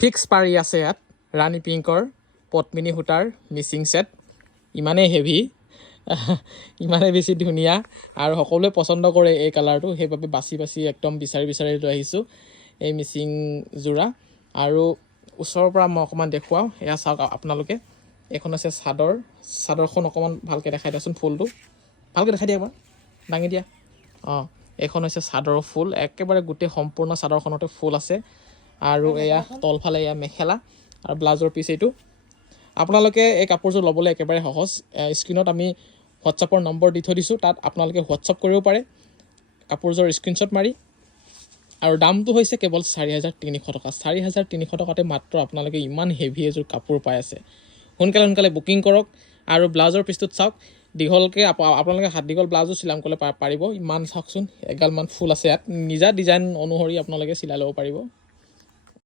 fix পাৰি আছে ইয়াত ৰাণী পিংকৰ পদ্মিনী সূতাৰ মিচিং ছেট ইমানেই হেভি ইমানেই বেছি ধুনীয়া আৰু সকলোৱে পচন্দ কৰে এই কালাৰটো সেইবাবে বাছি একদম বিচাৰি লৈ আহিছোঁ এই মিচিং যোৰা আৰু ওচৰৰ পৰা মই অকণমান দেখুৱাওঁ এয়া চাওক আপোনালোকে এইখন আছে চাদৰখন অকণমান ভালকৈ দেখাই দিয়াচোন ফুলটো ভালকৈ দেখাই দিয়া এবাৰ দাঙি দিয়া অঁ এইখন হৈছে চাদৰৰ ফুল একেবাৰে গোটেই সম্পূৰ্ণ চাদৰখনতে ফুল আছে আৰু এয়া তলফালে এয়া মেখেলা আৰু ব্লাউজৰ পিচ এইটো আপোনালোকে এই কাপোৰযোৰ ল'বলৈ একেবাৰে সহজ স্ক্ৰীণত আমি হোৱাটছআপৰ নম্বৰ দি থৈ দিছোঁ তাত আপোনালোকে হোৱাটছআপ কৰিব পাৰে কাপোৰযোৰ স্ক্ৰীণশ্বট মাৰি আৰু দামটো হৈছে কেৱল 4,300 টকা 4,300 টকাতে মাত্ৰ আপোনালোকে ইমান হেভি এযোৰ কাপোৰ পাই আছে সোনকালে বুকিং কৰক আৰু ব্লাউজৰ পিচটোত চাওক দীঘলকৈ আপোনালোকে হাত দীঘল ব্লাউজো চিলাম কৰিলে পাৰিব ইমান চাওকচোন এগালমান ফুল আছে ইয়াত নিজা ডিজাইন অনুসৰি আপোনালোকে চিলাই ল'ব পাৰিব